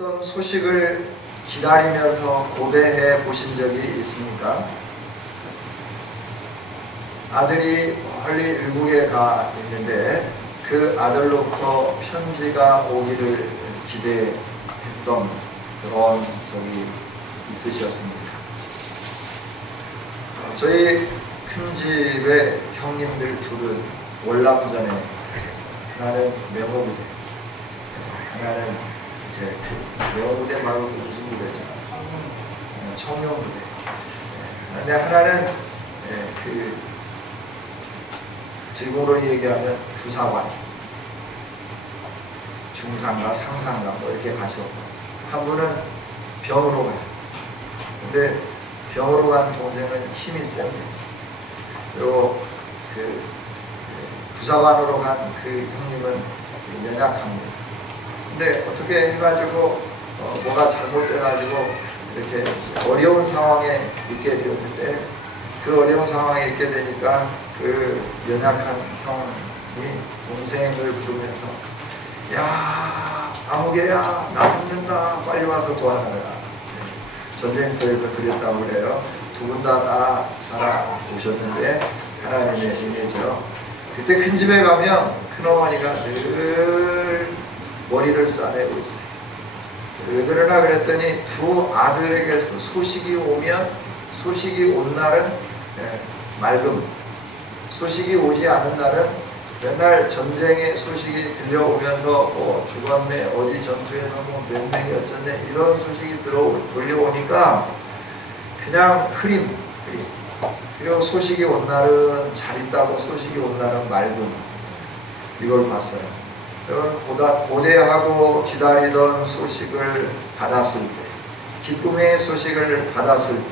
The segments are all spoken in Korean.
어떤 소식을 기다리면서 고대해 보신 적이 있습니까? 아들이 멀리 외국에 가 있는데 그 아들로부터 편지가 오기를 기대했던 그런 적이 있으셨습니까? 저희 큰 집의 형님들 둘은 월남전에 가셨어요. 하나는 명호부대, 하나는 이제 명호부대 말고 무슨 부대죠? 청룡부대. 근데 하나는 지금으로 얘기하면 주사관, 중상가, 상상가 뭐 이렇게 가셨고, 한 분은 병으로 가셨어요. 근데 병으로 간 동생은 힘이 셉니다. 그리고 부사관으로 간 그 형님은 연약합니다. 근데 어떻게 해가지고 뭐가 잘못돼가지고 이렇게 어려운 상황에 있게 되었는데, 그 어려운 상황에 있게 되니까 그 연약한 형이 동생을 부르면서, 야 아무개야 나 죽는다, 빨리 와서 도와달라. 전쟁터에서 그랬다고 그래요. 두 분 다 살아오셨는데 하나님의 은혜죠. 그때 큰 집에 가면 큰어머니가 늘 머리를 싸매고 있어요. 왜 그러나 그랬더니 두 아들에게서 소식이 오면, 소식이 온 날은 맑음, 소식이 오지 않은 날은 맨날 전쟁의 소식이 들려오면서 죽었네, 어디 전투에서 몇 명이 어쩌네, 이런 소식이 돌려오니까 그냥 흐림. 그리고 소식이 온 날은 잘 있다고, 소식이 온 날은 맑음, 이걸 봤어요. 여러분, 고대하고 기다리던 소식을 받았을 때, 기쁨의 소식을 받았을 때,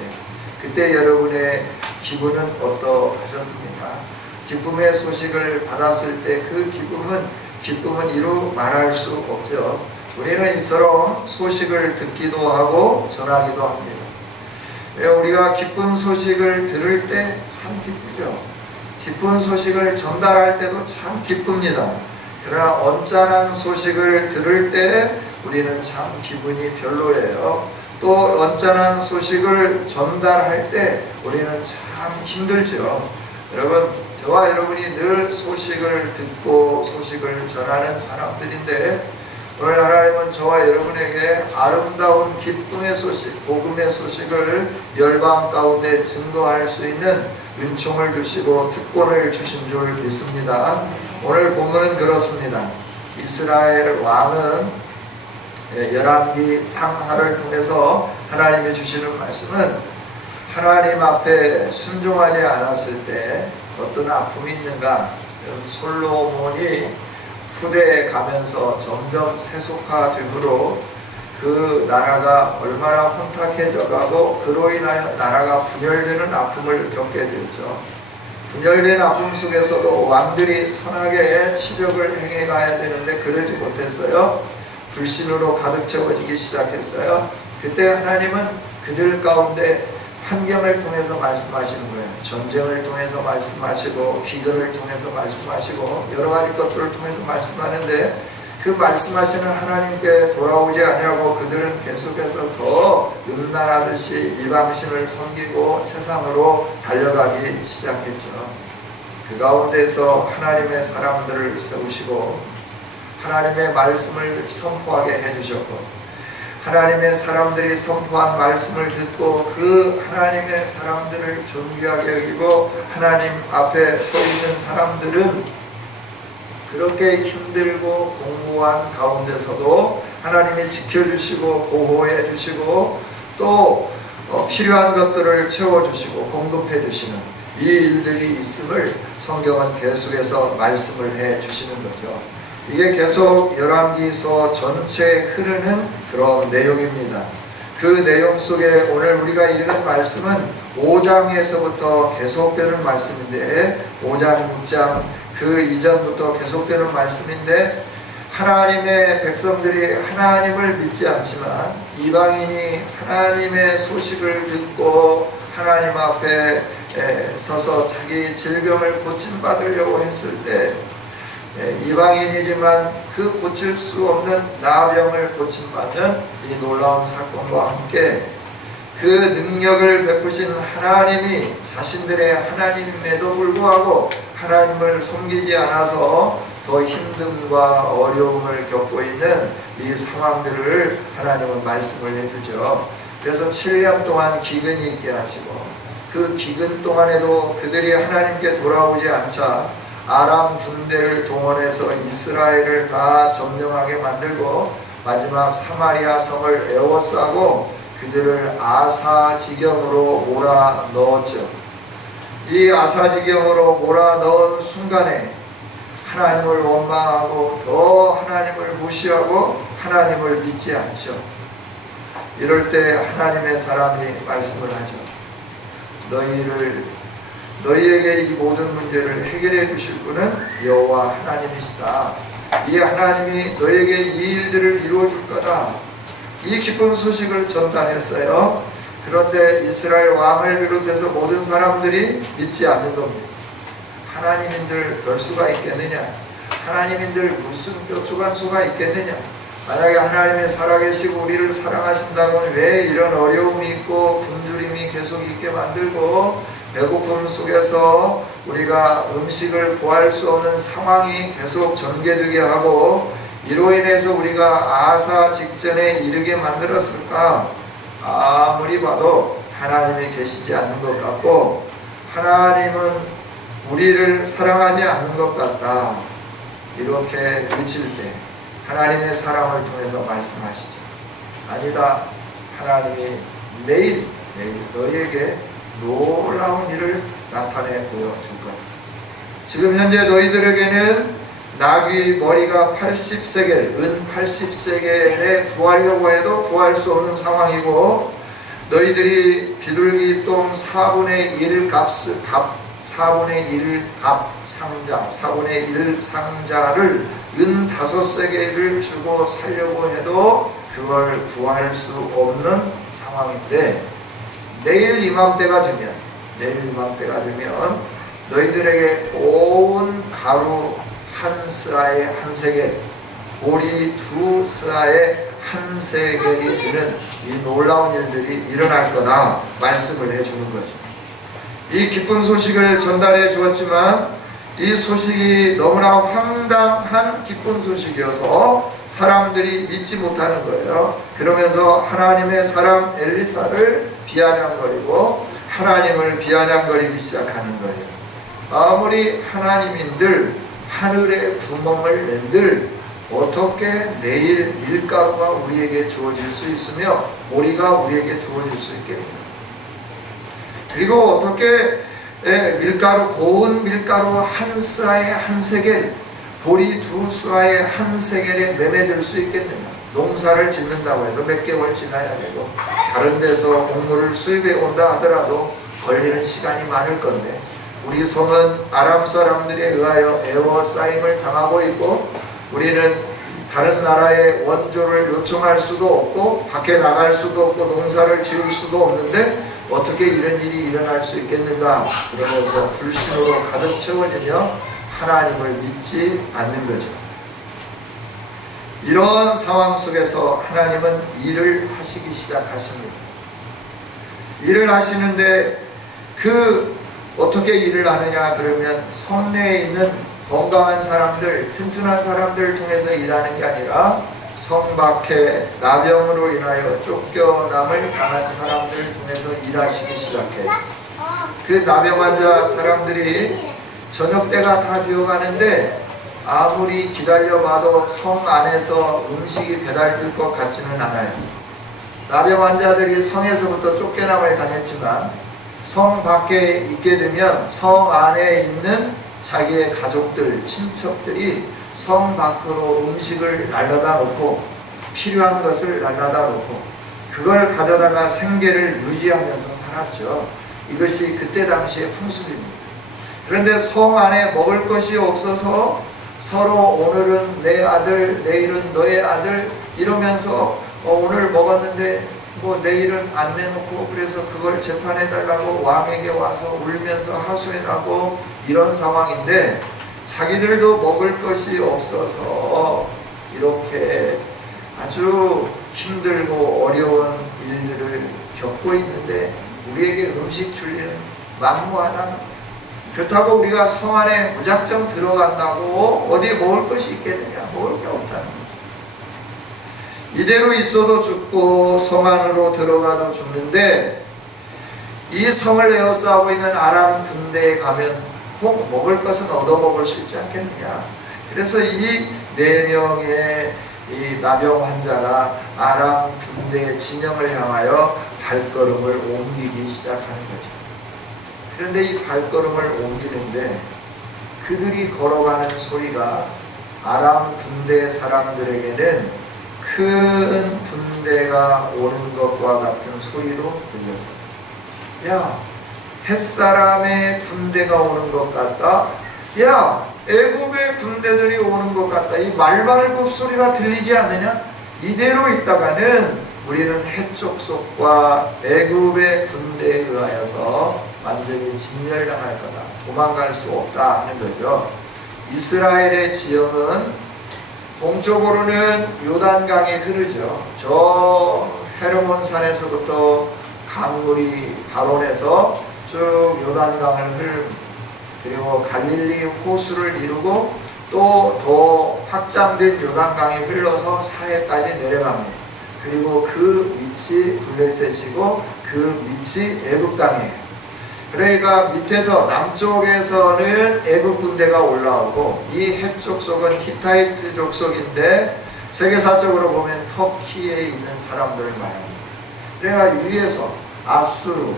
그때 여러분의 기분은 어떠하셨습니까? 기쁨의 소식을 받았을 때 그 기쁨은 이루 말할 수 없죠. 우리는 이처럼 소식을 듣기도 하고 전하기도 합니다. 우리가 기쁜 소식을 들을 때 참 기쁘죠. 기쁜 소식을 전달할 때도 참 기쁩니다. 그러나 언짢은 소식을 들을 때 우리는 참 기분이 별로예요. 또 언짢은 소식을 전달할 때 우리는 참 힘들죠. 여러분, 저와 여러분이 늘 소식을 듣고 소식을 전하는 사람들인데, 오늘 하나님은 저와 여러분에게 아름다운 기쁨의 소식, 복음의 소식을 열방 가운데 증거할 수 있는 은총을 주시고 특권을 주신 줄 믿습니다. 오늘 본문은 그렇습니다. 이스라엘 왕은 열왕기 상하를 통해서 하나님이 주시는 말씀은, 하나님 앞에 순종하지 않았을 때 어떤 아픔이 있는가? 솔로몬이 후대에 가면서 점점 세속화됨으로 그 나라가 얼마나 혼탁해져 가고, 그로 인하여 나라가 분열되는 아픔을 겪게 되었죠. 분열된 아픔 속에서도 왕들이 선하게 치적을 행해 가야 되는데 그러지 못했어요. 불신으로 가득 채워지기 시작했어요. 그때 하나님은 그들 가운데 환경을 통해서 말씀하시는 거예요. 전쟁을 통해서 말씀하시고, 기근을 통해서 말씀하시고, 여러 가지 것들을 통해서 말씀하는데, 그 말씀하시는 하나님께 돌아오지 아니하고 그들은 계속해서 더 음란하듯이 이방신을 섬기고 세상으로 달려가기 시작했죠. 그 가운데서 하나님의 사람들을 세우시고 하나님의 말씀을 선포하게 해주셨고, 하나님의 사람들이 선포한 말씀을 듣고 그 하나님의 사람들을 존귀하게 여기고 하나님 앞에 서 있는 사람들은 그렇게 힘들고 공고한 가운데서도 하나님이 지켜주시고 보호해 주시고 또 필요한 것들을 채워주시고 공급해 주시는 이 일들이 있음을 성경은 계속해서 말씀을 해 주시는 거죠. 이게 계속 열왕기서 전체에 흐르는 그런 내용입니다. 그 내용 속에 오늘 우리가 읽은 말씀은 5장에서부터 계속되는 말씀인데, 5장, 6장 그 이전부터 계속되는 말씀인데, 하나님의 백성들이 하나님을 믿지 않지만 이방인이 하나님의 소식을 듣고 하나님 앞에 서서 자기 질병을 고침받으려고 했을 때 이방인이지만 그 고칠 수 없는 나병을 고침받는 이 놀라운 사건과 함께 그 능력을 베푸신 하나님이 자신들의 하나님임에도 불구하고 하나님을 섬기지 않아서 더 힘듦과 어려움을 겪고 있는 이 상황들을 하나님은 말씀을 해주죠. 그래서 7년 동안 기근이 있게 하시고 그 기근 동안에도 그들이 하나님께 돌아오지 않자 아람 군대를 동원해서 이스라엘을 다 점령하게 만들고 마지막 사마리아 성을 에워싸고 그들을 아사지경으로 몰아넣었죠. 이 아사지경으로 몰아넣은 순간에 하나님을 원망하고 더 하나님을 무시하고 하나님을 믿지 않죠. 이럴 때 하나님의 사람이 말씀을 하죠. 너희에게 이 모든 문제를 해결해 주실 분은 여호와 하나님이시다. 이 하나님이 너희에게 이 일들을 이루어 줄 거다. 이 기쁜 소식을 전달했어요. 그런데 이스라엘 왕을 비롯해서 모든 사람들이 믿지 않는 겁니다. 하나님인들 별 수가 있겠느냐? 하나님인들 무슨 뾰족한 수가 있겠느냐? 만약에 하나님이 살아계시고 우리를 사랑하신다면 왜 이런 어려움이 있고 굶주림이 계속 있게 만들고 배고픔 속에서 우리가 음식을 구할 수 없는 상황이 계속 전개되게 하고 이로 인해서 우리가 아사 직전에 이르게 만들었을까? 아무리 봐도 하나님이 계시지 않는 것 같고 하나님은 우리를 사랑하지 않는 것 같다. 이렇게 외칠 때 하나님의 사랑을 통해서 말씀하시죠. 아니다. 하나님이 내일 너희에게 놀라운 일을 나타내 보여줄 거다. 지금 현재 너희들에게는 나귀 머리가 80세겔, 은 80세겔에 구하려고 해도 구할 수 없는 상황이고 너희들이 비둘기 똥 4분의 1 4분의 1 상자, 4분의 1 상자를 은 5세겔을 주고 살려고 해도 그걸 구할 수 없는 상황인데 내일 이맘때가 되면 너희들에게 온 가루 한 스라에 한 세겔, 보리 2스라에 한 세겔이 되는 이 놀라운 일들이 일어날 거다 말씀을 해주는 거죠. 이 기쁜 소식을 전달해 주었지만 이 소식이 너무나 황당한 기쁜 소식이어서 사람들이 믿지 못하는 거예요. 그러면서 하나님의 사람 엘리사를 비아냥거리고 하나님을 비아냥거리기 시작하는 거예요. 아무리 하나님인들 하늘에 구멍을 낸들 어떻게 내일 밀가루가 우리에게 주어질 수 있으며 보리가 우리에게 주어질 수 있겠느냐. 그리고 어떻게 밀가루, 고운 밀가루 한 스라에 한 세겔, 보리 2스라에 한 세겔에 매매될 수 있겠느냐. 농사를 짓는다고 해도 몇 개월 지나야 되고 다른 데서 곡물을 수입해 온다 하더라도 걸리는 시간이 많을 건데 우리 성은 아람 사람들에 의하여 에워싸임을 당하고 있고 우리는 다른 나라의 원조를 요청할 수도 없고 밖에 나갈 수도 없고 농사를 지을 수도 없는데 어떻게 이런 일이 일어날 수 있겠는가 그러면서 불신으로 가득 채워지며 하나님을 믿지 않는 거죠. 이런 상황 속에서 하나님은 일을 하시기 시작하십니다. 일을 하시는데 어떻게 일을 하느냐 그러면 성내에 있는 건강한 사람들, 튼튼한 사람들을 통해서 일하는 게 아니라 성 밖에 나병으로 인하여 쫓겨남을 당한 사람들을 통해서 일하시기 시작해요. 그 나병 환자 사람들이 저녁 때가 다 되어가는데 아무리 기다려봐도 성 안에서 음식이 배달될 것 같지는 않아요. 나병 환자들이 성에서부터 쫓겨남을 당했지만 성 밖에 있게 되면 성 안에 있는 자기의 가족들, 친척들이 성 밖으로 음식을 날라다 놓고 필요한 것을 날라다 놓고 그걸 가져다가 생계를 유지하면서 살았죠. 이것이 그때 당시의 풍습입니다. 그런데 성 안에 먹을 것이 없어서 서로 오늘은 내 아들, 내일은 너의 아들 이러면서 오늘 먹었는데 내일은 안 내놓고 그래서 그걸 재판해달라고 왕에게 와서 울면서 하소연하고 이런 상황인데 자기들도 먹을 것이 없어서 이렇게 아주 힘들고 어려운 일들을 겪고 있는데 우리에게 음식 줄리는 만무하다. 그렇다고 우리가 성 안에 무작정 들어간다고 어디에 먹을 것이 있겠느냐? 먹을 게 없다는 거죠. 이대로 있어도 죽고 성 안으로 들어가도 죽는데 이 성을 에워싸고 있는 아람 군대에 가면 꼭 먹을 것은 얻어먹을 수 있지 않겠느냐. 그래서 이 4명의 이 나병 환자가 아람 군대의 진영을 향하여 발걸음을 옮기기 시작하는 거죠. 그런데 이 발걸음을 옮기는데 그들이 걸어가는 소리가 아람 군대 사람들에게는 큰 군대가 오는 것과 같은 소리로 들렸어요. 야, 햇사람의 군대가 오는 것 같다. 야, 애굽의 군대들이 오는 것 같다. 이 말발굽 소리가 들리지 않느냐? 이대로 있다가는 우리는 헷족속과 애굽의 군대에 의하여서 완전히 진멸당할 거다. 도망갈 수 없다 하는 거죠. 이스라엘의 지형은 동쪽으로는 요단강이 흐르죠. 저 헤르몬 산에서부터 강물이 발원해서 쭉 요단강을 흐릅니다. 그리고 갈릴리 호수를 이루고 또 더 확장된 요단강이 흘러서 사해까지 내려갑니다. 그리고 그 밑이 블레셋이고 그 밑이 애굽 땅이에요. 그러니까 밑에서 남쪽에서는 애굽 군대가 올라오고 이 헷족속은 히타이트 족속인데 세계사적으로 보면 터키에 있는 사람들을 말합니다. 그러니까 위에서 아스루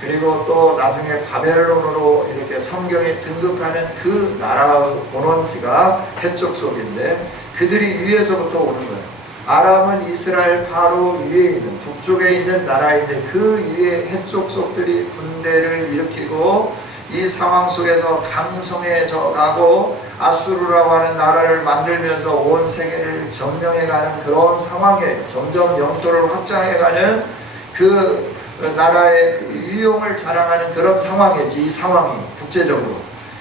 그리고 또 나중에 바벨론으로 이렇게 성경에 등극하는 그 나라 본원지가 헷족속인데 그들이 위에서부터 오는 거예요. 아람은 이스라엘 바로 위에 있는 북쪽에 있는 나라인데 그 위에 헷족속들이 군대를 일으키고 이 상황 속에서 강성해져 가고 아수르라고 하는 나라를 만들면서 온 세계를 점령해가는 그런 상황에 점점 영토를 확장해가는 그 나라의 위용을 자랑하는 그런 상황이지. 이 상황이 국제적으로.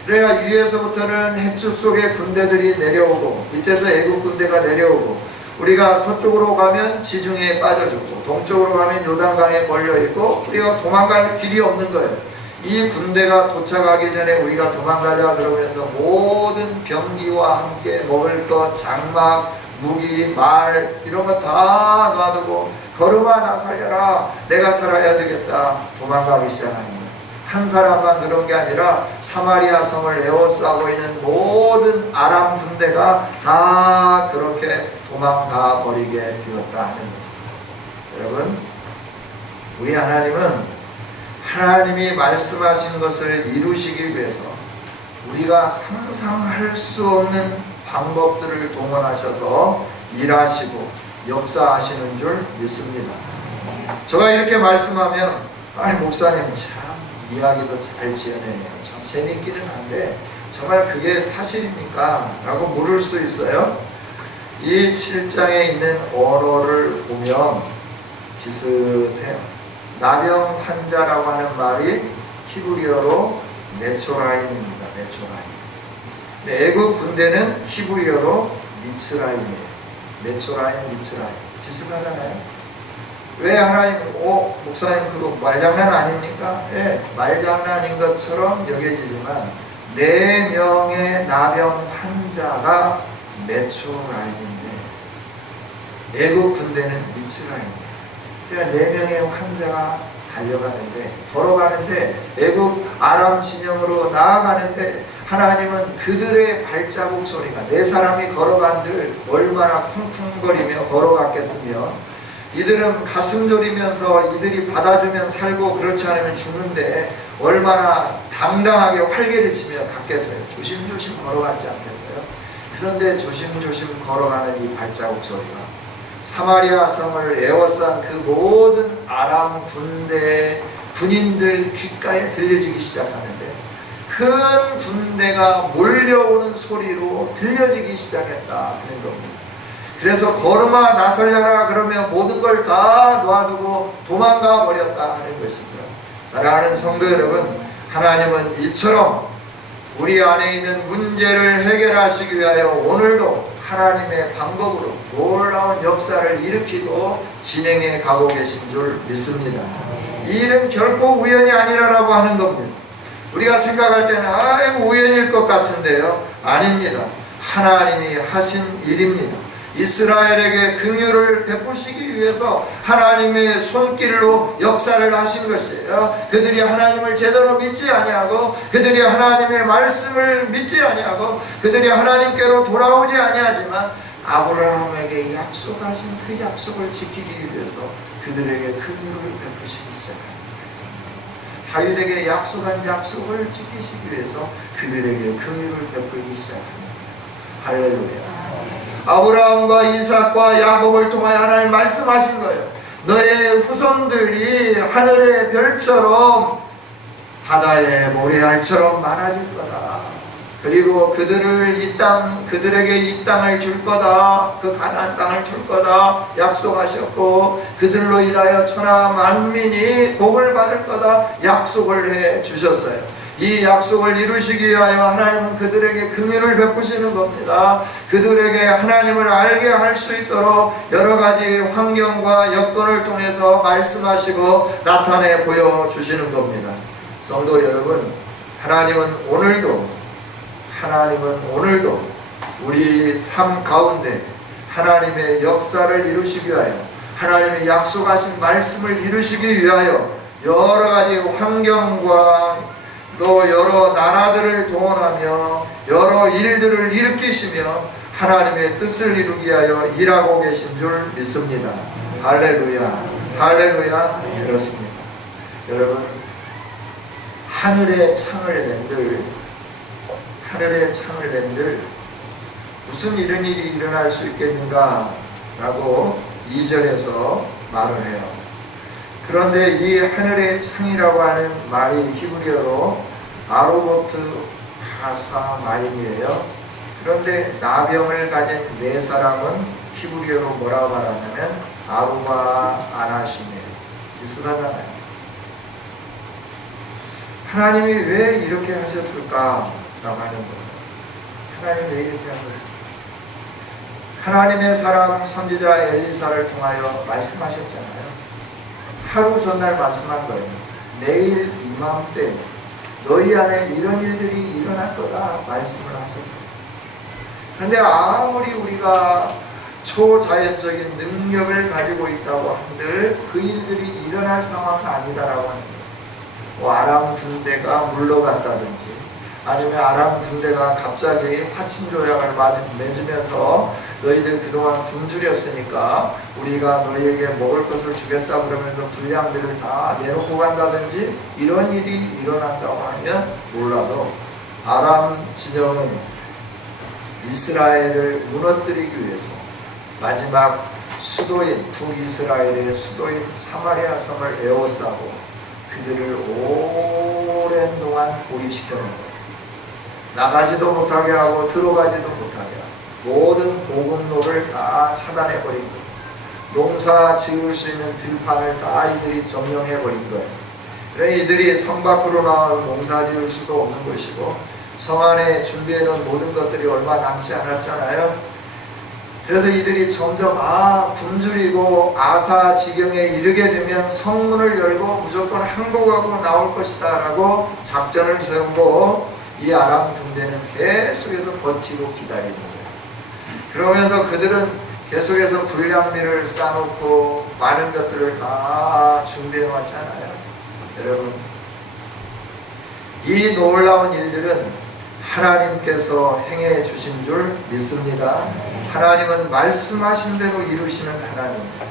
그래야 위에서부터는 햇빛 속에 군대들이 내려오고 밑에서 애국 군대가 내려오고 우리가 서쪽으로 가면 지중해에 빠져 죽고 동쪽으로 가면 요단강에 걸려 있고 우리가 도망갈 길이 없는 거예요. 이 군대가 도착하기 전에 우리가 도망가자 그러면서 모든 병기와 함께 먹을 것, 장막, 무기, 말 이런 거 다 놔두고 걸음아 나 살려라. 내가 살아야 되겠다. 도망가기 시작하는 거예요. 한 사람만 그런 게 아니라 사마리아 성을 에워싸고 있는 모든 아람 군대가 다 그렇게 도망가 버리게 되었다 하는 거죠. 여러분, 우리 하나님은 하나님이 말씀하신 것을 이루시기 위해서 우리가 상상할 수 없는 방법들을 동원하셔서 일하시고 역사하시는 줄 믿습니다. 제가 이렇게 말씀하면 목사님 참 이야기도 잘 지어내네요. 참 재미있기는 한데 정말 그게 사실입니까? 라고 물을 수 있어요. 이 7장에 있는 언어를 보면 비슷해요. 나병 환자라고 하는 말이 히브리어로 메초라임입니다. 메초라임. 근데 애국 군대는 히브리어로 미츠라임이에요. 메초라임, 미츠라임. 비슷하잖아요. 왜 하나님, 목사님 그거 말장난 아닙니까? 예, 말장난인 것처럼 여겨지지만 4명의 나병 환자가 메초라임인데 애국 군대는 미츠라임이에요. 그러니까 4명의 환자가 달려가는데 걸어가는데 애국 아람 진영으로 나아가는데 하나님은 그들의 발자국 소리가 4사람이 걸어간들 얼마나 쿵쿵거리며 걸어갔겠으며 이들은 가슴 졸이면서 이들이 받아주면 살고 그렇지 않으면 죽는데 얼마나 당당하게 활개를 치며 갔겠어요. 조심조심 걸어갔지 않겠어요? 그런데 조심조심 걸어가는 이 발자국 소리가 사마리아 성을 에워싼 그 모든 아람 군대 군인들 귓가에 들려지기 시작하는데 큰 군대가 몰려오는 소리로 들려지기 시작했다 하는 겁니다. 그래서 걸음아 나설려라 그러면 모든 걸 다 놔두고 도망가 버렸다 하는 것이죠. 사랑하는 성도 여러분, 하나님은 이처럼 우리 안에 있는 문제를 해결하시기 위하여 오늘도 하나님의 방법으로 놀라운 역사를 일으키고 진행해 가고 계신 줄 믿습니다. 이 일은 결코 우연이 아니라고 하는 겁니다. 우리가 생각할 때는 우연일 것 같은데요. 아닙니다. 하나님이 하신 일입니다. 이스라엘에게 긍휼을 베푸시기 위해서 하나님의 손길로 역사를 하신 것이에요. 그들이 하나님을 제대로 믿지 아니하고, 그들이 하나님의 말씀을 믿지 아니하고, 그들이 하나님께로 돌아오지 아니하지만 아브라함에게 약속하신 그 약속을 지키기 위해서 그들에게 긍휼을 베푸시기 시작합니다. 다윗에게 약속한 약속을 지키시기 위해서 그들에게 긍휼을 베풀기 시작합니다. 할렐루야. 아브라함과 이삭과 야곱을 통하여 하나님 말씀하신 거예요. 너의 후손들이 하늘의 별처럼 바다의 모래알처럼 많아질 거다. 그리고 그들에게 이 땅을 줄 거다. 그 가나안 땅을 줄 거다 약속하셨고, 그들로 인하여 천하 만민이 복을 받을 거다 약속을 해 주셨어요. 이 약속을 이루시기 위하여 하나님은 그들에게 긍휼을 베푸시는 겁니다. 그들에게 하나님을 알게 할 수 있도록 여러 가지 환경과 여건을 통해서 말씀하시고 나타내 보여주시는 겁니다. 성도 여러분, 하나님은 오늘도 우리 삶 가운데 하나님의 역사를 이루시기 위하여, 하나님의 약속하신 말씀을 이루시기 위하여 여러 가지 환경과 또 여러 나라들을 동원하며 여러 일들을 일으키시며 하나님의 뜻을 이루기 위하여 일하고 계신 줄 믿습니다. 할렐루야, 할렐루야. 그렇습니다. 여러분, 하늘의 창을 낸들 무슨 이런 일이 일어날 수 있겠는가 라고 2절에서 말을 해요. 그런데 이 하늘의 창이라고 하는 말이 히브리어로 아로보트 하사마임이에요. 그런데 나병을 가진 네 사람은 히브리어로 뭐라고 말하냐면 아루마 아나심이에요. 비슷하잖아요. 하나님이 왜 이렇게 하셨을까? 라고 하는 거예요. 하나님이 왜 이렇게 하셨을까? 하나님의 사람 선지자 엘리사를 통하여 말씀하셨잖아요. 하루 전날 말씀한 거예요. 내일 이맘때 너희 안에 이런 일들이 일어날 거다 말씀을 하셨어요. 그런데 아무리 우리가 초자연적인 능력을 가지고 있다고 한들 그 일들이 일어날 상황은 아니다라고 하는 거예요. 뭐 아람 군대가 물러갔다든지, 아니면 아람 군대가 갑자기 화친 조약을 맺으면서 너희들 그동안 굶주렸으니까 우리가 너희에게 먹을 것을 주겠다 그러면서 불량들을 다 내놓고 간다든지 이런 일이 일어난다고 하면 몰라도, 아람 진영은 이스라엘을 무너뜨리기 위해서 마지막 수도인 북이스라엘의 수도인 사마리아 성을 에워싸고 그들을 오랜 동안 고립시켜놓은 거예요. 나가지도 못하게 하고 들어가지도 못하게 하고 모든 보급로를 다 차단해버린 거예요. 농사 지을 수 있는 들판을 다 이들이 점령해버린 거예요. 그래서 이들이 성 밖으로 나와서 농사 지을 수도 없는 것이고, 성 안에 준비해놓은 모든 것들이 얼마 남지 않았잖아요. 그래서 이들이 점점 굶주리고 아사 지경에 이르게 되면 성문을 열고 무조건 항복하고 나올 것이다 라고 작전을 세우고, 이 아람 군대는 계속해서 버티고 기다리는 거예요. 그러면서 그들은 계속해서 불량미를 쌓아놓고 많은 것들을 다 준비해 왔잖아요. 여러분, 이 놀라운 일들은 하나님께서 행해 주신 줄 믿습니다. 하나님은 말씀하신 대로 이루시는 하나님입니다.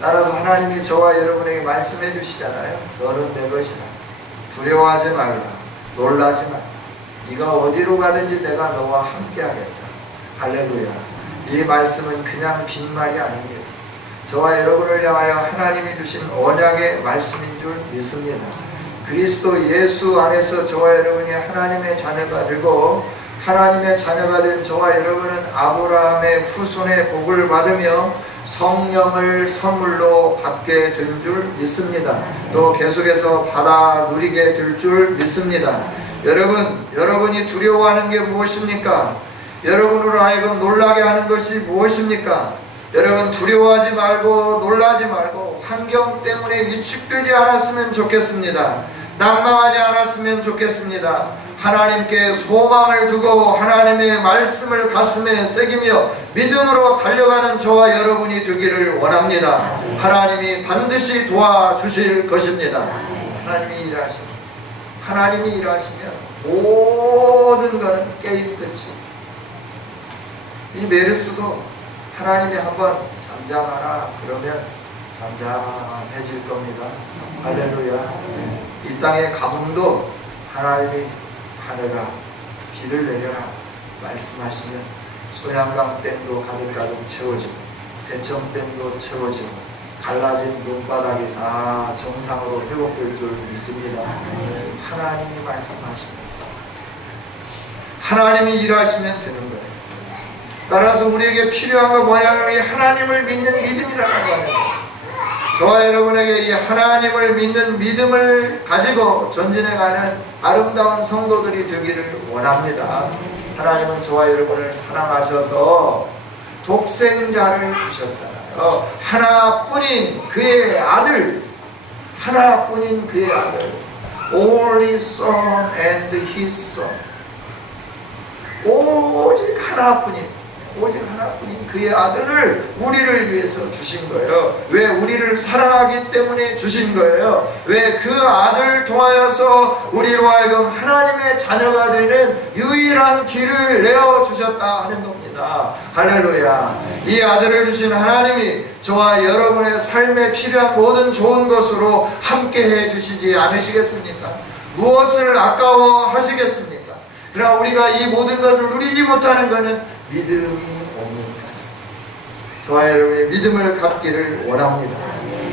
따라서 하나님이 저와 여러분에게 말씀해 주시잖아요. 너는 내 것이다. 두려워하지 말라. 놀라지 말라. 네가 어디로 가든지 내가 너와 함께 하겠다. 할렐루야. 이 말씀은 그냥 빈말이 아닙니다. 저와 여러분을 향하여 하나님이 주신 언약의 말씀인 줄 믿습니다. 그리스도 예수 안에서 저와 여러분이 하나님의 자녀가 되고, 하나님의 자녀가 된 저와 여러분은 아브라함의 후손의 복을 받으며 성령을 선물로 받게 된 줄 믿습니다. 또 계속해서 받아 누리게 될 줄 믿습니다. 여러분이 두려워하는 게 무엇입니까? 여러분으로 하여금 놀라게 하는 것이 무엇입니까? 여러분 두려워하지 말고 놀라지 말고 환경 때문에 위축되지 않았으면 좋겠습니다. 낙망하지 않았으면 좋겠습니다. 하나님께 소망을 두고 하나님의 말씀을 가슴에 새기며 믿음으로 달려가는 저와 여러분이 되기를 원합니다. 하나님이 반드시 도와주실 것입니다. 하나님이 일하시면 모든 것은 게임 끝이. 이 메르스도 하나님이 한번 잠잠하라 그러면 잠잠해질 겁니다. 할렐루야. 이 땅의 가뭄도 하나님이 하늘아 비를 내려라 말씀하시면 소양강 댐도 가득가득 채워지고 대청댐도 채워지고 갈라진 눈바닥이 다 정상으로 회복될 줄 믿습니다. 하나님이 말씀하십니다. 하나님이 일하시면 되는 거예요. 따라서 우리에게 필요한 건 뭐냐면 이 하나님을 믿는 믿음이라는 거예요. 저와 여러분에게 이 하나님을 믿는 믿음을 가지고 전진해가는 아름다운 성도들이 되기를 원합니다. 하나님은 저와 여러분을 사랑하셔서 독생자를 주셨잖아요. 하나뿐인 그의 아들, Only Son and His Son. 오직 하나뿐인 그의 아들을 우리를 위해서 주신 거예요. 왜? 우리를 사랑하기 때문에 주신 거예요. 왜? 그 아들을 통하여서 우리로 하여금 하나님의 자녀가 되는 유일한 길을 내어주셨다 하는 겁니다. 할렐루야. 이 아들을 주신 하나님이 저와 여러분의 삶에 필요한 모든 좋은 것으로 함께 해주시지 않으시겠습니까? 무엇을 아까워하시겠습니까? 그러나 우리가 이 모든 것을 누리지 못하는 것은 믿음이 옵니까? 저와 여러분의 믿음을 갖기를 원합니다.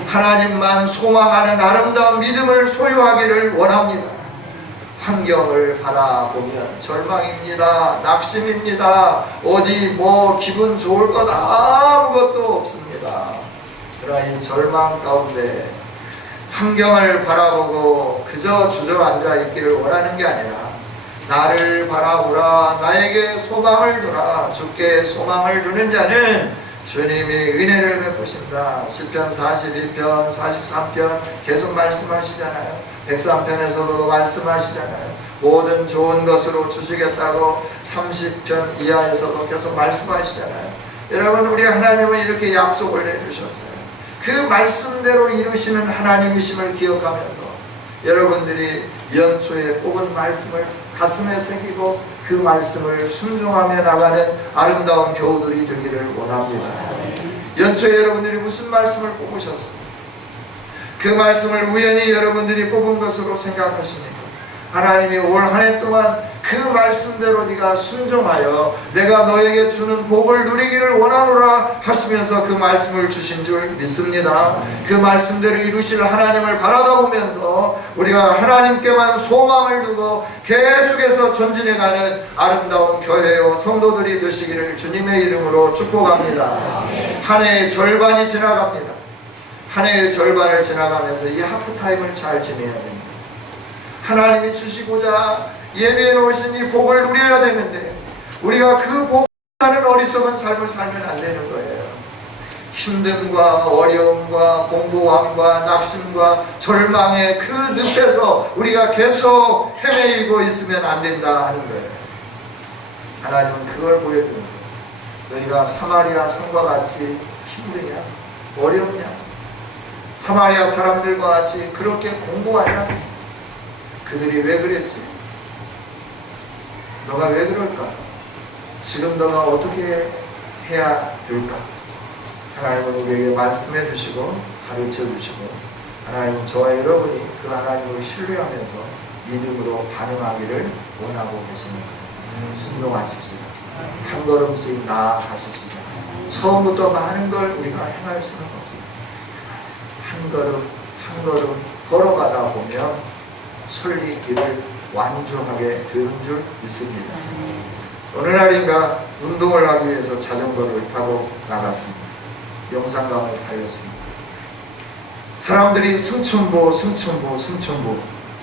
하나님만 소망하는 아름다운 믿음을 소유하기를 원합니다. 환경을 바라보면 절망입니다. 낙심입니다. 어디 기분 좋을 것 아무것도 없습니다. 그러나 이 절망 가운데 환경을 바라보고 그저 주저앉아 있기를 원하는 게 아니라 나를 바라보라, 나에게 소망을 두라. 주께 소망을 두는 자는 주님이 은혜를 베푸신다. 시편 42편 43편 계속 말씀하시잖아요. 103편에서도 말씀하시잖아요. 모든 좋은 것으로 주시겠다고 30편 이하에서도 계속 말씀하시잖아요. 여러분, 우리 하나님은 이렇게 약속을 해주셨어요. 그 말씀대로 이루시는 하나님이심을 기억하면서 여러분들이 연초에 뽑은 말씀을 가슴에 새기고 그 말씀을 순종하며 나가는 아름다운 교우들이 되기를 원합니다. 연초에 여러분들이 무슨 말씀을 뽑으셨습니까? 그 말씀을 우연히 여러분들이 뽑은 것으로 생각하십니까? 하나님이 올 한 해 동안 그 말씀대로 네가 순종하여 내가 너에게 주는 복을 누리기를 원하노라 하시면서 그 말씀을 주신 줄 믿습니다. 그 말씀대로 이루실 하나님을 바라다 보면서 우리가 하나님께만 소망을 두고 계속해서 전진해가는 아름다운 교회요 성도들이 되시기를 주님의 이름으로 축복합니다. 한 해의 절반이 지나갑니다. 한 해의 절반을 지나가면서 이 하프타임을 잘 지내야 됩니다. 하나님이 주시고자 예비해 놓으신 이 복을 누려야 되는데 우리가 그 복을 하는 어리석은 삶을 살면 안 되는 거예요. 힘듦과 어려움과 공고함과 낙심과 절망의 그 늪에서 우리가 계속 헤매이고 있으면 안 된다 하는 거예요. 하나님은 그걸 보여주는 거예요. 너희가 사마리아 성과 같이 힘드냐? 어렵냐? 사마리아 사람들과 같이 그렇게 공고하냐? 그들이 왜 그랬지? 너가 왜 그럴까? 지금 너가 어떻게 해야 될까? 하나님은 우리에게 말씀해 주시고 가르쳐 주시고 하나님은 저와 여러분이 그 하나님을 신뢰하면서 믿음으로 반응하기를 원하고 계십니다. 순종하십시다. 한 걸음씩 나아가십시다. 처음부터 많은 걸 우리가 행할 수는 없습니다. 한 걸음 걸어가다 보면 설리길을 완주하게 되는 줄 믿습니다. 어느 날인가 운동을 하기 위해서 자전거를 타고 나갔습니다. 영산강을 달렸습니다. 사람들이 승천보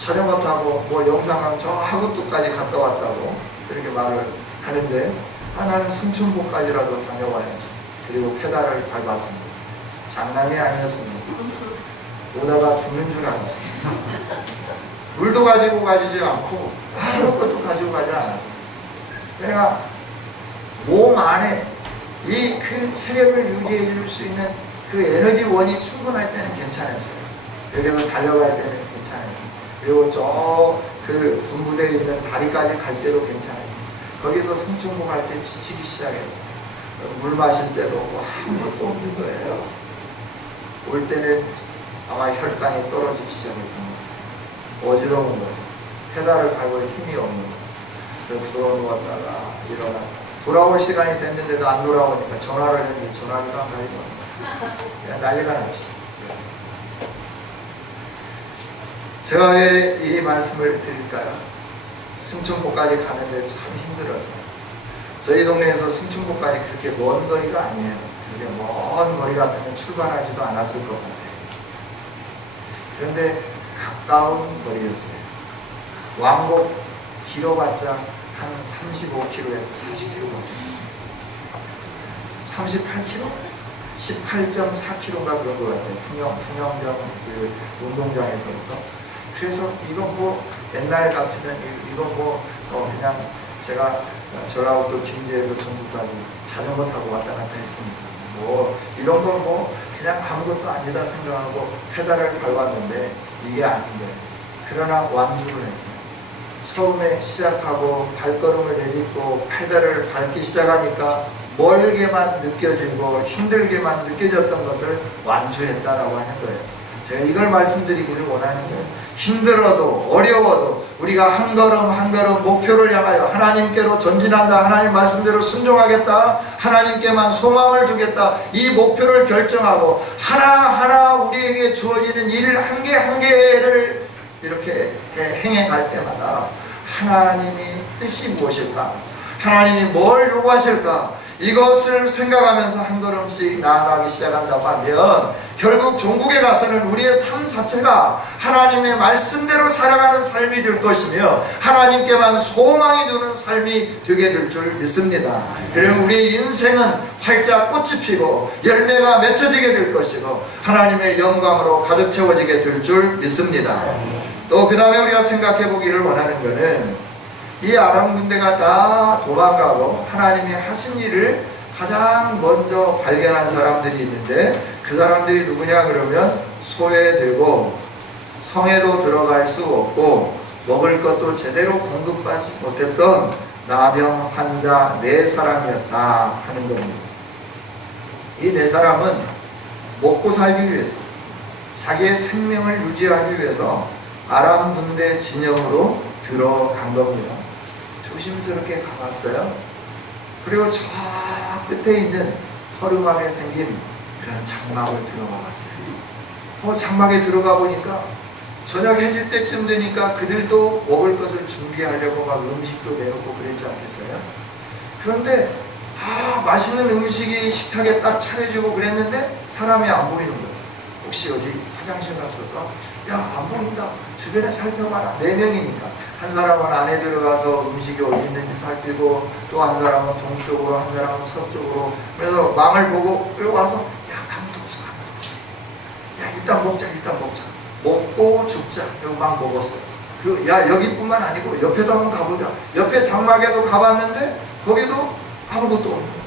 자전거 타고 뭐 영산강 저 하구뚝까지 갔다 왔다고 그렇게 말을 하는데 나는 승천보까지라도 다녀와야지. 그리고 페달을 밟았습니다. 장난이 아니었습니다. 오다가 죽는 줄 알았습니다. 물도 가지고 가지지 않고 아무것도 가지고 가지 않았어요. 그러니까 몸 안에 이 그 체력을 유지해 줄 수 있는 그 에너지원이 충분할 때는 괜찮았어요. 여기서 달려갈 때는 괜찮았어요. 그리고 저 그 군부대에 있는 다리까지 갈 때도 괜찮았어요. 거기서 승천보 갈 때 지치기 시작했어요. 물 마실 때도 뭐 아무것도 없는 거예요. 올 때는 아마 혈당이 떨어지기 시작했던 거예요. 어지러운 거예요. 페달을 밟을 힘이 없는 거예요. 그래서 들어 누웠다가 일어나 돌아올 시간이 됐는데도 안 돌아오니까 전화를 했는데 전화기가 안 가니까 그냥 난리가 났죠. 제가 왜 이 말씀을 드릴까요? 승천보까지 가는데 참 힘들었어요. 저희 동네에서 승천보까지 그렇게 먼 거리가 아니에요. 그렇게 먼 거리 같으면 출발하지도 않았을 것 같아요. 그런데 가까운 거리였어요. 왕복 길어봤자 한 35km에서 40km, 38km? 18.4km가 그런 것 같아요. 풍영병 그 운동장에서부터. 그래서 이건 뭐 옛날 같으면 이건 뭐 그냥 제가 저하고 또 김제에서 전주까지 자전거 타고 왔다 갔다 했습니다. 뭐 이런 건 뭐 그냥 아무것도 아니다 생각하고 페달을 밟았는데 이게 아닌 거예요. 그러나 완주를 했어요. 처음에 시작하고 발걸음을 내딛고 페달을 밟기 시작하니까 멀게만 느껴지고 힘들게만 느껴졌던 것을 완주했다라고 하는 거예요. 제가 이걸 말씀드리기를 원하는 거예요. 힘들어도 어려워도 우리가 한 걸음 한 걸음 목표를 향하여 하나님께로 전진한다. 하나님 말씀대로 순종하겠다. 하나님께만 소망을 두겠다. 이 목표를 결정하고 하나하나 우리에게 주어지는 일 한 개 한 개를 이렇게 행해갈 때마다 하나님이 뜻이 무엇일까? 하나님이 뭘 요구하실까? 이것을 생각하면서 한 걸음씩 나아가기 시작한다고 하면 결국 종국에 가서는 우리의 삶 자체가 하나님의 말씀대로 살아가는 삶이 될 것이며 하나님께만 소망이 두는 삶이 되게 될 줄 믿습니다. 그리고 우리의 인생은 활짝 꽃이 피고 열매가 맺혀지게 될 것이고 하나님의 영광으로 가득 채워지게 될 줄 믿습니다. 또 그 다음에 우리가 생각해 보기를 원하는 것은 이 아람 군대가 다 도망가고 하나님이 하신 일을 가장 먼저 발견한 사람들이 있는데 그 사람들이 누구냐 그러면 소외되고 성에도 들어갈 수 없고 먹을 것도 제대로 공급받지 못했던 나병 환자 4사람이었다 하는 겁니다. 이 4사람은 먹고 살기 위해서 자기의 생명을 유지하기 위해서 아람 군대 진영으로 들어간 겁니다. 조심스럽게 가봤어요. 그리고 저 끝에 있는 허름하게 생긴 그런 장막을 들어가 봤어요. 장막에 들어가 보니까 저녁 해질 때쯤 되니까 그들도 먹을 것을 준비하려고 막 음식도 내놓고 그랬지 않겠어요? 그런데 맛있는 음식이 식탁에 딱 차려지고 그랬는데 사람이 안 보이는 거예요. 혹시 어디 화장실 갔을까? 야, 안 보인다. 주변에 살펴봐라. 4명이니까. 한 사람은 안에 들어가서 음식이 어디 있는지 살피고 또 한 사람은 동쪽으로 한 사람은 서쪽으로 그래서 망을 보고 여기 와서 야, 아무도 없어. 야, 일단 먹자. 먹고 죽자. 그리고 막 먹었어요. 그리고 야, 여기뿐만 아니고 옆에도 한번 가보자. 옆에 장막에도 가봤는데 거기도 아무것도 없는 거예요.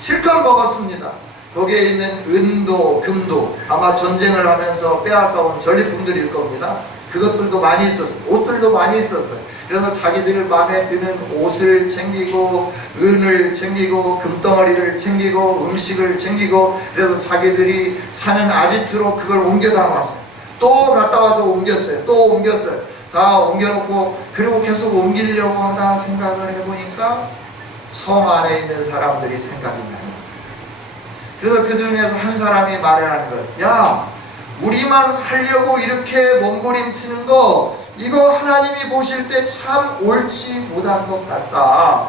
실컷 먹었습니다. 거기에 있는 은도, 금도 아마 전쟁을 하면서 빼앗아온 전리품들일 겁니다. 그것들도 많이 있었어요. 옷들도 많이 있었어요. 그래서 자기들 마음에 드는 옷을 챙기고 은을 챙기고 금덩어리를 챙기고 음식을 챙기고 그래서 자기들이 사는 아지트로 그걸 옮겨 담았어요. 또 갔다 와서 옮겼어요. 또 옮겼어요. 다 옮겨놓고 그리고 계속 옮기려고 하다 생각을 해보니까 성 안에 있는 사람들이 생각이 나요. 그래서 그 중에서 한 사람이 말을 하는 거예요. 야, 우리만 살려고 이렇게 몸부림치는 거 이거 하나님이 보실 때 참 옳지 못한 것 같다.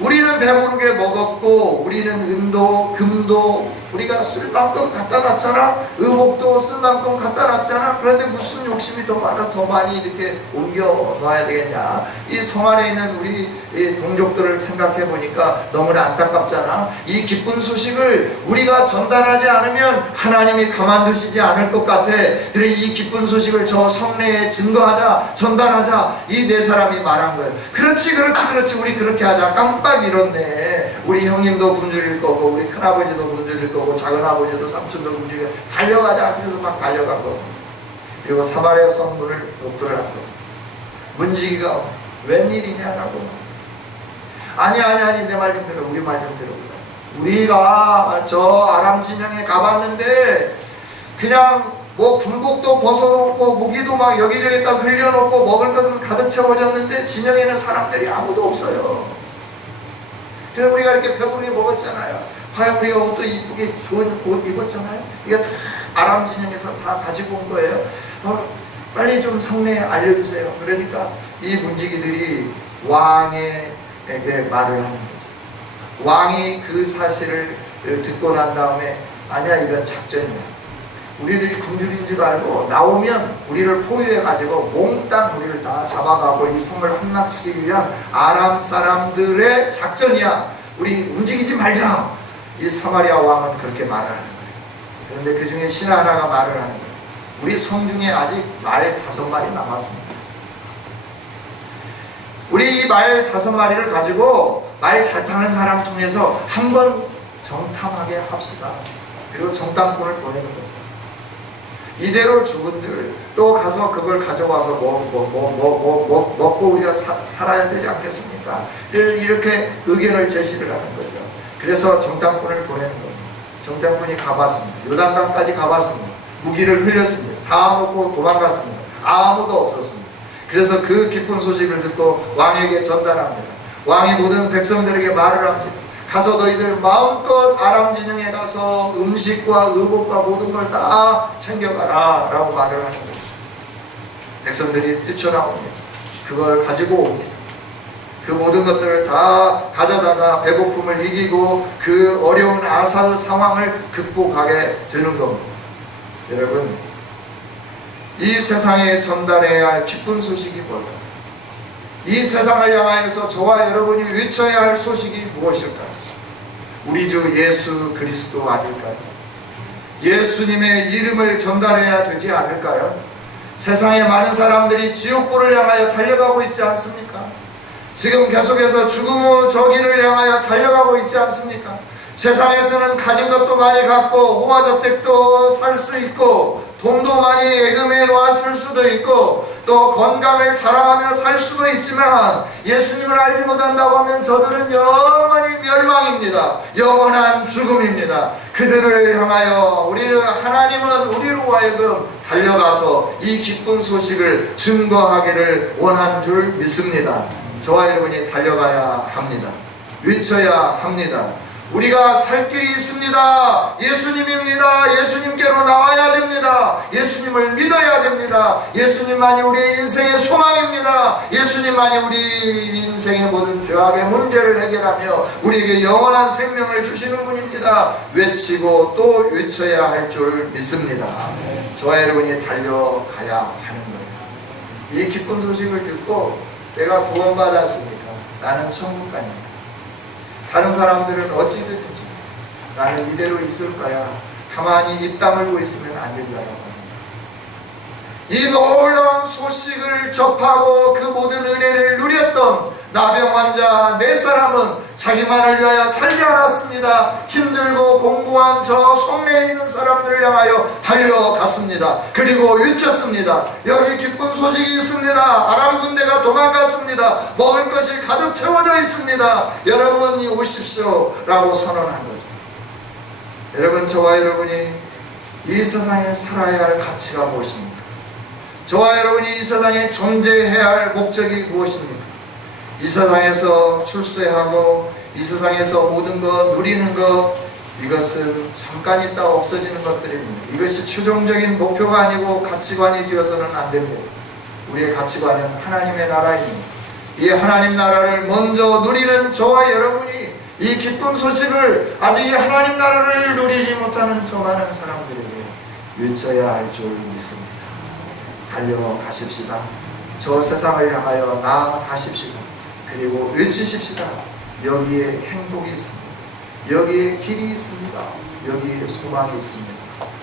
우리는 배부르게 먹었고 우리는 은도 금도 우리가 쓸 만큼 갖다 놨잖아. 의복도 쓸 만큼 갖다 놨잖아. 그런데 무슨 욕심이 더 많아, 더 많이 이렇게 옮겨 놔야 되겠냐. 이 성 안에 있는 우리 이 동족들을 생각해 보니까 너무나 안타깝잖아. 이 기쁜 소식을 우리가 전달하지 않으면 하나님이 가만두시지 않을 것 같아. 그래, 이 기쁜 소식을 저 성내에 증거하자, 전달하자, 이 네 사람이 말한 거예요. 그렇지, 우리 그렇게 하자. 깜빡 잃었네. 우리 형님도 굶주릴 거고, 우리 큰아버지도 굶주릴 거고, 작은아버지도 삼촌도 굶주릴 거고, 달려가자. 그래서 막 달려간 거. 그리고 사마리아 성문을 녹도를 한 거. 문지기가 웬일이냐라고. 아니, 내 말 좀 들어. 우리 말 좀 들어. 우리가 저 아람 진영에 가봤는데 그냥 뭐 군복도 벗어놓고 무기도 막 여기저기 딱 흘려놓고 먹을 것은 가득 채워졌는데 진영에는 사람들이 아무도 없어요. 그래서 우리가 이렇게 배부르게 먹었잖아요. 과연 우리가 옷도 이쁘게 좋은 옷 입었잖아요. 이게 다 아람 진영에서 다 가지고 온 거예요. 빨리 좀 성내에 알려주세요. 그러니까 이 문지기들이 왕에게 말을 하는 거죠. 왕이 그 사실을 듣고 난 다음에 아니야, 이건 작전이야. 우리들이 굶주린 줄 알고 나오면 우리를 포위해가지고 몽땅 우리를 다 잡아가고 이 성을 함락시키기 위한 아람 사람들의 작전이야. 우리 움직이지 말자. 이 사마리아 왕은 그렇게 말을 하는 거예요. 그런데 그 중에 신 하나가 말을 하는 거예요. 우리 성 중에 아직 말 5마리 남았습니다. 우리 이 말 5마리를 가지고 말 잘 타는 사람 통해서 한번 정탐하게 합시다. 그리고 정탐꾼을 보내는 거죠. 이대로 죽은들 또 가서 그걸 가져와서 먹고 우리가 살아야 되지 않겠습니까? 이렇게 의견을 제시를 하는 거죠. 그래서 정탐꾼을 보내는 겁니다. 정탐꾼이 가봤습니다. 요단강까지 가봤습니다. 무기를 흘렸습니다. 다 놓고 도망갔습니다. 아무도 없었습니다. 그래서 그 기쁜 소식을 듣고 왕에게 전달합니다. 왕이 모든 백성들에게 말을 합니다. 가서 너희들 마음껏 아람 진영에 가서 음식과 의복과 모든 걸 다 챙겨가라 라고 말을 하는 거예요. 백성들이 뛰쳐나옵니다. 그걸 가지고 옵니다. 그 모든 것들을 다 가져다가 배고픔을 이기고 그 어려운 아사의 상황을 극복하게 되는 겁니다. 여러분, 이 세상에 전달해야 할 기쁜 소식이 뭘까요? 이 세상을 향하여서 저와 여러분이 외쳐야 할 소식이 무엇일까요? 우리 주 예수 그리스도 아닐까요? 예수님의 이름을 전달해야 되지 않을까요? 세상에 많은 사람들이 지옥불을 향하여 달려가고 있지 않습니까? 지금 계속해서 죽음의 저기를 향하여 달려가고 있지 않습니까? 세상에서는 가진 것도 많이 갖고 호화저택도 살 수 있고 돈도 많이 예금해 놓았을 수도 있고 또 건강을 자랑하며 살 수도 있지만 예수님을 알지 못한다고 하면 저들은 영원히 멸망입니다. 영원한 죽음입니다. 그들을 향하여 하나님은 우리로 하여금 달려가서 이 기쁜 소식을 증거하기를 원한 줄 믿습니다. 저와 여러분이 달려가야 합니다. 외쳐야 합니다. 우리가 살 길이 있습니다. 예수님입니다. 예수님께로 나와야 됩니다. 예수님을 믿어야 됩니다. 예수님만이 우리의 인생의 소망입니다. 예수님만이 우리 인생의 모든 죄악의 문제를 해결하며 우리에게 영원한 생명을 주시는 분입니다. 외치고 또 외쳐야 할 줄 믿습니다. 저와 여러분이 달려가야 하는 거예요. 이 기쁜 소식을 듣고 내가 구원받았으니까 나는 천국 가냐. 다른 사람들은 어찌되든지 나는 이대로 있을 거야. 가만히 입 다물고 있으면 안 된다라고 합니다. 이 놀라운 소식을 접하고 그 모든 은혜를 누렸던 나병 환자 4사람은 자기만을 위하여 살지 않았습니다. 힘들고 공고한 저 속내에 있는 사람들을 향하여 달려갔습니다. 그리고 외쳤습니다. 여기 기쁜 소식이 있습니다. 아람 군대가 도망갔습니다. 먹을 것이 가득 채워져 있습니다. 여러분이 오십시오 라고 선언한 거죠. 여러분, 저와 여러분이 이 세상에 살아야 할 가치가 무엇입니까? 저와 여러분이 이 세상에 존재해야 할 목적이 무엇입니까? 이 세상에서 출세하고 이 세상에서 모든 것 누리는 것, 이것은 잠깐 있다 없어지는 것들입니다. 이것이 최종적인 목표가 아니고 가치관이 되어서는 안 됩니다. 우리의 가치관은 하나님의 나라입니다. 이 하나님 나라를 먼저 누리는 저와 여러분이 이 기쁜 소식을 아직 이 하나님 나라를 누리지 못하는 저 많은 사람들에게 외쳐야 할 줄 믿습니다. 달려가십시다. 저 세상을 향하여 나아가십시다. 그리고 외치십시다. 여기에 행복이 있습니다. 여기에 길이 있습니다. 여기에 소망이 있습니다.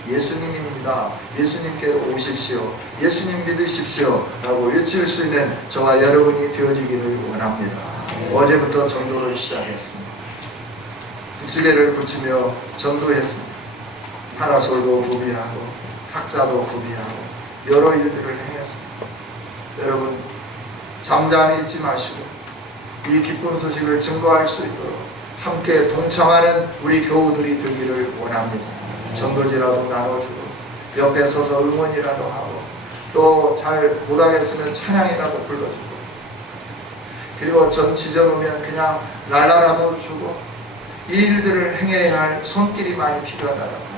예수님입니다. 예수님께로 오십시오. 예수님 믿으십시오. 라고 외칠 수 있는 저와 여러분이 되어지기를 원합니다. 어제부터 전도를 시작했습니다. 북시계를 붙이며 전도했습니다. 파라솔도 구비하고 탁자도 구비하고 여러 일들을 행했습니다. 여러분 잠잠히 있지 마시고 이 기쁜 소식을 증거할 수 있도록 함께 동참하는 우리 교우들이 되기를 원합니다. 전도지라도 나눠주고 옆에 서서 응원이라도 하고 또 잘 못하겠으면 찬양이라도 불러주고 그리고 전치전 오면 그냥 날라라도 주고 이 일들을 행해야 할 손길이 많이 필요하다라고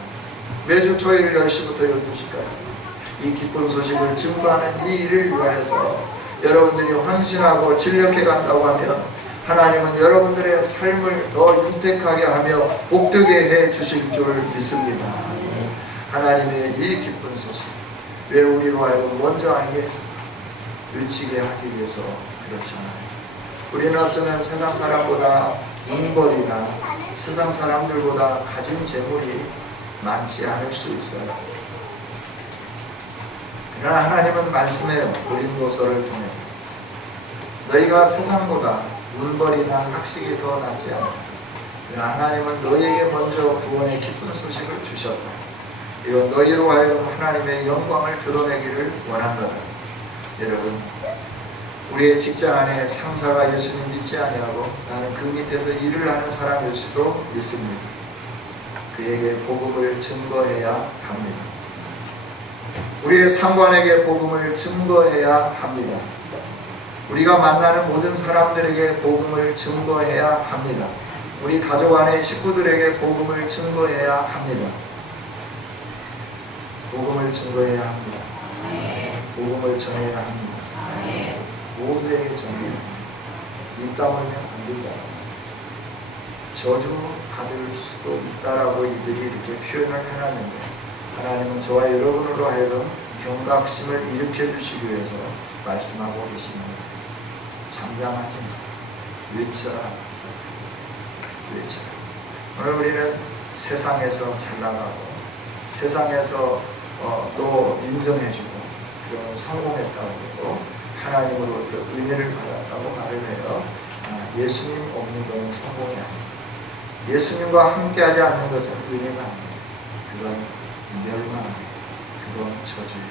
매주 토요일 10시부터 12시까지 이 기쁜 소식을 증거하는 이 일을 위하여서 여러분들이 헌신하고 진력해 간다고 하면 하나님은 여러분들의 삶을 더 윤택하게 하며 복되게 해 주실 줄 믿습니다. 하나님의 이 기쁜 소식 왜 우리로 하여금 먼저 알게 했습니까? 외치게 하기 위해서 그렇잖아요. 우리는 어쩌면 세상 사람보다 인벌이나 세상 사람들보다 가진 재물이 많지 않을 수 있어요. 그러나 하나님은 말씀해요. 고린도서를 통해서 너희가 세상보다 문벌이나 학식이 더 낫지 않다. 그러나 하나님은 너희에게 먼저 구원의 기쁜 소식을 주셨다. 이건 너희로 하여금 하나님의 영광을 드러내기를 원한다. 여러분 우리의 직장 안에 상사가 예수님 믿지 아니하고 나는 그 밑에서 일을 하는 사람일 수도 있습니다. 그에게 복음을 증거해야 합니다. 우리의 상관에게 복음을 증거해야 합니다. 우리가 만나는 모든 사람들에게 복음을 증거해야 합니다. 우리 가족 안의 식구들에게 복음을 증거해야 합니다. 복음을 증거해야 합니다. 복음을 전해야 합니다. 모두에게 전해야 합니다. 입 다물면 안 된다. 저주 받을 수도 있다라고 이들이 이렇게 표현을 해놨는데 하나님은 저와 여러분으로 하여금 경각심을 일으켜 주시기 위해서 말씀하고 계십니다. 잠잠하지 마. 외쳐라. 외쳐라. 오늘 우리는 세상에서 잘 나가고 세상에서 또 인정해주고 그런 성공했다고 하고 하나님으로부터 은혜를 받았다고 말을 해요. 예수님 없는 것은 성공이 아닙니다. 예수님과 함께하지 않는 것은 은혜가 아닙니다. 그건 멸망입니다. 그건 저주예요.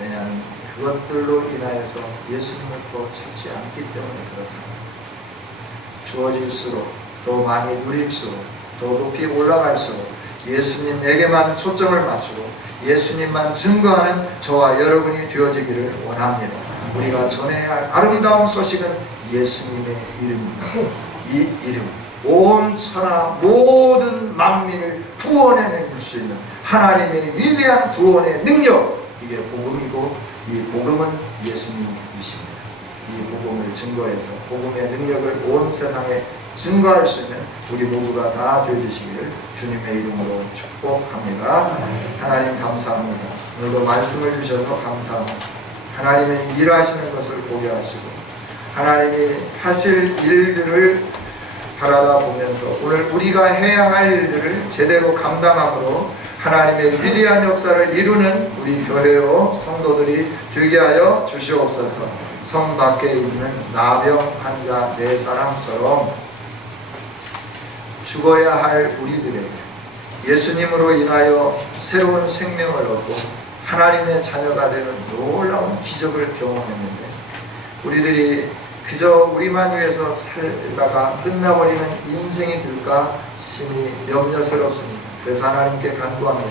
왜냐하면 그것들로 인하여서 예수님을 더 찾지 않기 때문에 그렇다. 주어질수록 더 많이 누릴수록 더 높이 올라갈수록 예수님에게만 초점을 맞추고 예수님만 증거하는 저와 여러분이 되어지기를 원합니다. 우리가 전해야 할 아름다운 소식은 예수님의 이름입니다. 이 이름 온 천하 모든 만민을 구원해낼 수 있는 하나님의 위대한 구원의 능력, 이게 복음이고 이 복음은 예수님이십니다. 이 복음을 증거해서 복음의 능력을 온 세상에 증거할 수 있는 우리 모두가 다 되어주시기를 주님의 이름으로 축복합니다. 하나님 감사합니다. 오늘도 말씀을 주셔서 감사합니다. 하나님의 일하시는 것을 보게 하시고 하나님이 하실 일들을 바라다 보면서 오늘 우리가 해야 할 일들을 제대로 감당함으로 하나님의 위대한 역사를 이루는 우리 교회와 성도들이 되게 하여 주시옵소서. 성 밖에 있는 나병 환자 4사람처럼 죽어야 할 우리들에게 예수님으로 인하여 새로운 생명을 얻고 하나님의 자녀가 되는 놀라운 기적을 경험했는데 우리들이 그저 우리만 위해서 살다가 끝나버리는 인생이 될까 심히 염려스럽습니다. 그래서 하나님께 간구합니다.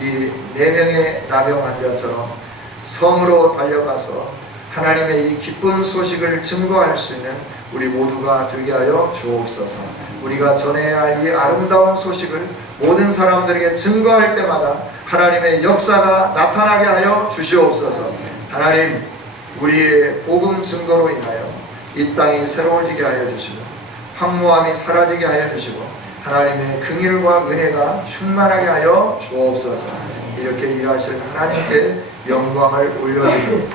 이 4명의 나병 환자처럼 성으로 달려가서 하나님의 이 기쁜 소식을 증거할 수 있는 우리 모두가 되게 하여 주옵소서. 우리가 전해야 할 이 아름다운 소식을 모든 사람들에게 증거할 때마다 하나님의 역사가 나타나게 하여 주시옵소서. 하나님, 우리의 복음 증거로 인하여 이 땅이 새로워지게 하여 주시고 황무함이 사라지게 하여 주시고 하나님의 긍휼과 은혜가 충만하게 하여 주옵소서. 이렇게 일하시는 하나님께 영광을 올려드리고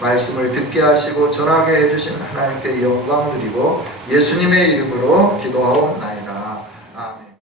말씀을 듣게 하시고 전하게 해주신 하나님께 영광 드리고 예수님의 이름으로 기도하옵나이다.